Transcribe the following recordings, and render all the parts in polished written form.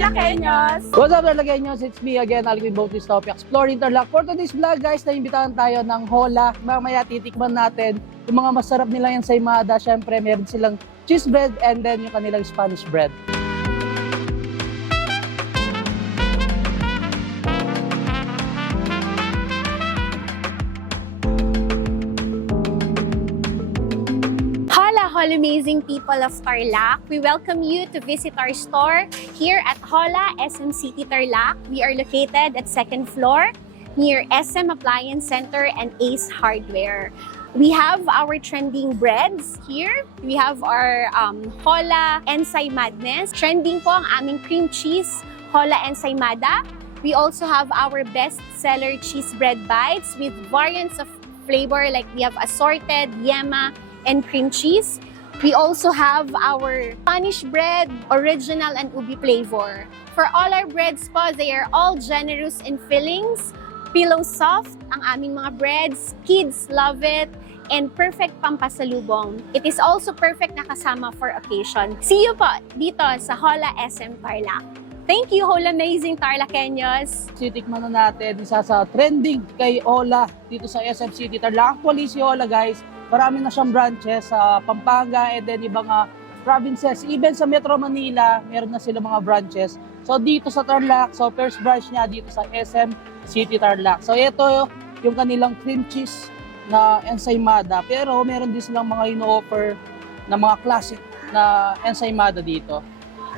Tarlakeños! What's up, Tarlakeños? It's me again, Alvin Bautista, Exploring Tarlac. For today's vlog, guys, naimbitahan tayo ng Hola. Mamaya titikman natin yung mga masarap nila yan sa Imada. Siyempre, meron silang cheese bread and then yung kanilang Spanish bread. Hola amazing people of Tarlac. We welcome you to visit our store here at Hola SM City Tarlac. We are located at 2nd floor near SM Appliance Center and Ace Hardware. We have our trending breads here. We have our Hola Ensay Madness. Trending po ang aming cream cheese, Hola Ensaymada. We also have our best seller cheese bread bites with variants of flavor like we have assorted, yema, and cream cheese. We also have our Spanish bread, original and ubi flavor. For all our breads po, they are all generous in fillings, pillow soft ang aming mga breads, kids love it, and perfect pampasalubong. It is also perfect na kasama for occasion. See you po dito sa Hola SM Tarlac. Thank you, Hola amazing Tarlakeños! Titikman na natin isa sa trending kay Hola dito sa SM City Tarlac. Actually, si Hola, guys, marami na siyang branches sa Pampanga and then ibang provinces. Even sa Metro Manila, meron na sila mga branches. So dito sa Tarlac, so first branch niya dito sa SM City Tarlac. So ito yung kanilang cream cheese na ensaymada. Pero meron din silang mga ino-offer na mga classic na ensaymada dito.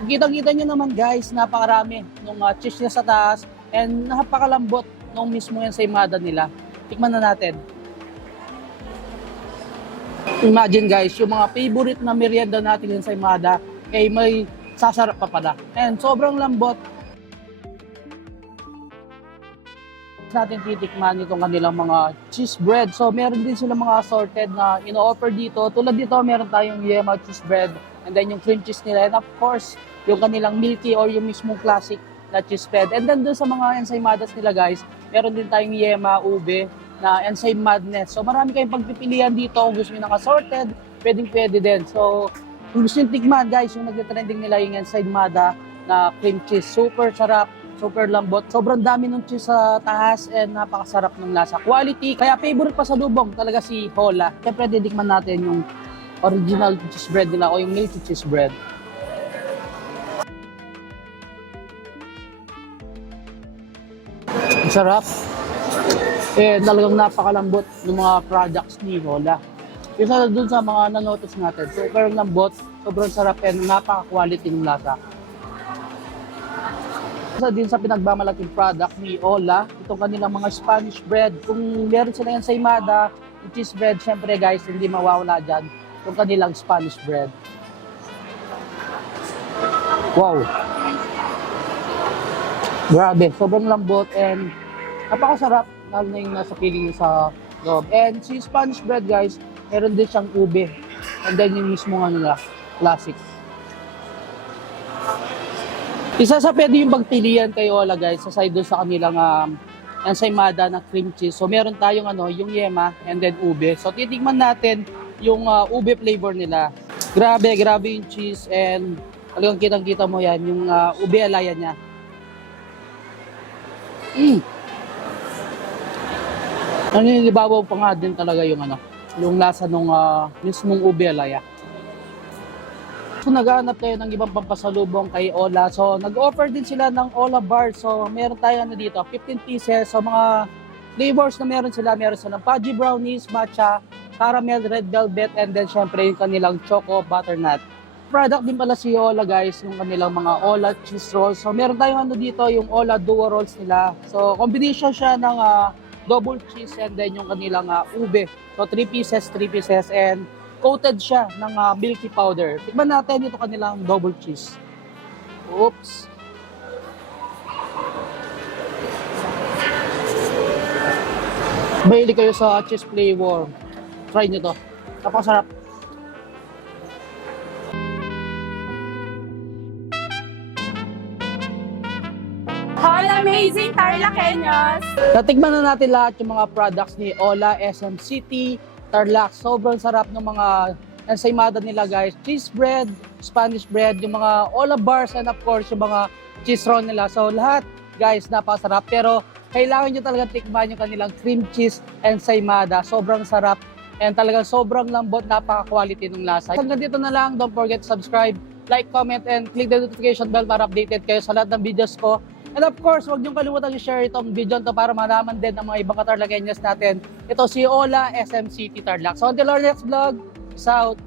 Kitang-kita nyo naman, guys, napakarami nung cheese niya sa taas and napakalambot nung mismo ensaymada nila. Tikman na natin. Imagine, guys, yung mga favorite na merienda natin sa Imada, eh may sasarap pa pala. And sobrang lambot. Natin titikman itong kanilang mga cheese bread. So meron din sila mga assorted na ino-offer dito. Tulad dito, meron tayong yema cheese bread and then yung cream cheese nila. And of course, yung kanilang milky or yung mismong classic na cheese bread. And then dun sa mga ensaymadas nila, guys, meron din tayong yema, ube, na Ensay Madness. So marami kayong pagpipilian dito. Kung gusto niyo ng assorted, pwede din. So kung gusto niyo tikman, guys, yung nagte-trending nila yung Ensaymada na cream cheese. Super sarap, super lambot. Sobrang dami ng cheese sa taas and napakasarap ng lasa. Quality, kaya favorite pa sa lubong talaga si Hola. Siyempre, didikman natin yung original cheese bread nila o yung milky cheese bread. Ang sarap. Talagang napakalambot ng mga products ni Hola. Isa na dun sa mga nanotice natin. Super lambot, sobrang sarap and napaka-quality ng lasa. Isa din sa pinagmamalaking product ni Hola, itong kanilang mga Spanish bread. Kung meron sila yan sa Imada, yung cheese bread, syempre, guys, hindi mawawala dyan itong kanilang Spanish bread. Wow! Grabe, sobrang lambot and napakasarap. Lalo na yung nasa piling sa loob. And si Spanish bread, guys, meron din siyang ube. And then yung mismo nga nila, classic. Isa sa pwede yung pagpilian kay Hola, guys, sa side doon sa kanilang ensaymada na cream cheese. So meron tayong yung yema and then ube. So titigman natin yung ube flavor nila. Grabe yung cheese and talagang kitang-kita mo yan, yung ube alaya niya. Naninibabaw pa nga din talaga yung yung lasa nung mismong ube alaya. So naghahanap tayo ng ibang pampasalubong kay Hola. So nag-offer din sila ng Hola bar. So meron tayo dito, 15 pieces. So mga flavors na meron silang fudgy brownies, matcha, caramel, red velvet, and then syempre yung kanilang choco butternut. Product din pala si Hola, guys, yung kanilang mga Hola cheese rolls. So meron tayong dito, yung Hola duo rolls nila. So combination siya ng double cheese and then yung kanilang ube. So 3 pieces and coated siya ng milky powder. Tikman natin ito kanilang double cheese. Oops. Mahilig kayo sa cheese flavor. Try nyo to. Napakasarap. Hola amazing Tarlakeños! Natikman na natin lahat yung mga products ni Hola SM City Tarlac. Sobrang sarap ng mga ensaymada nila, guys. Cheese bread, Spanish bread, yung mga Hola bars, and of course yung mga cheese roll nila. So lahat guys, napakasarap. Pero kailangan nyo talaga tikman yung kanilang cream cheese ensaymada. Sobrang sarap and talagang sobrang lambot, napaka-quality ng lasa. Hanggang dito na lang, don't forget to subscribe, like, comment, and click the notification bell para updated kayo sa lahat ng videos ko. And of course, huwag niyong kalimutan i-share itong video to para malaman din ng mga ibang Katarlaqueños natin. Ito si Ola SM City Tarlac. So until our next vlog, peace out!